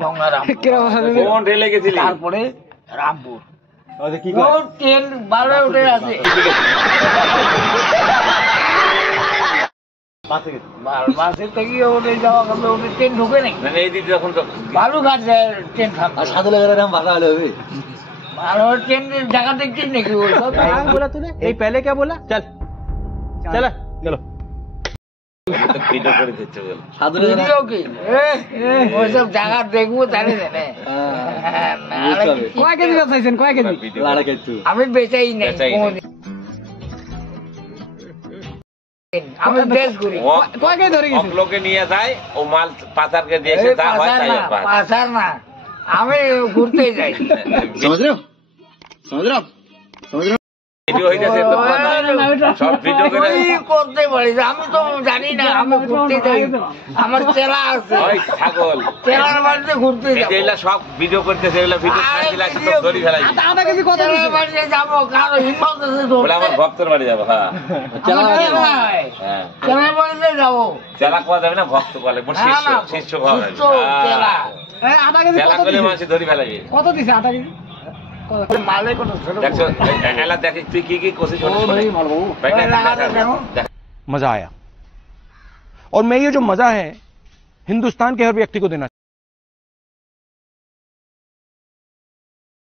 গঙ্গারাম কোন রেলে গেছিলি? তারপরে রামপুর কি ট্রেন বারোয় উঠে আছে বাসে থেকে ওঠে যাওয়া করলে ওঠে ট্রেন ঢুকে নেই মানে এই দিদি যখন বালুঘাট যায় ট্রেন থামবে সাধু লাগার ভাড়া হলে হবে ভালো ট্রেন জায়গা দেখছিস নাকি ওই সব बोला तूने ये पहले क्या बोला चल चला चलो ভিডিও করে দিচ্ছে বল। সাধু লাগার ভিডিও কি ওইসব জায়গা দেখবো তাহলে জানে কয় কেজি বেচাইছেন কয় কেজি ভিডিও লাড়া খাইছু আমি বেচাই নাই বেচাই নাই। কোনোদিন। আমি দেশ ঘুরি কয় কেজি ধরে গেছেন লোকে নিয়ে যায় ও মাল পাচারকে দিয়েছে যা হয় তাই পায়। পাশার না আমি ঘুরতে যাই समझ रहे हो समझ रहे हो आप समझ रहे हो ভিডিও হইতেছে তো সব ভিডিও করে তুই করতে পারিস আমি তো জানি না আমি ঘুরতে যাই আমার চেলা আছে ওই ছাগল চেলার বাড়িতে ঘুরতে এই যে যাবো এগুলা সব ভিডিও করতেছে এগুলা ভিডিও ছাড় দিলে সব ধরি ফেলাই আধা কেজি কত চেলার বাড়িতে যাবো কারো হিম্মত আছে বলে আমার ধরতে ভক্তর বাড়ি যাবো। হ্যাঁ হ্যাঁ চেলার বাড়িতে যাবো চেলা কোয়া যাবে না ভক্ত বলে মোর না, শিষ্য না, শিষ্য খাওয়া শিষ্য চেলা। আধা কেজি চেলা কত করলে দিছে মানুষ ধরি ফেলাবে। কত দিছে আধা কেজি মালে কোনো ছোট দেখছো এলা দেখি তুই কি কি কোশিশ করছিস ভাই ওই লাগাতে দেখো मजा आया और मैं ये जो मजा है हिंदुस्तान के हर व्यक्ति को देना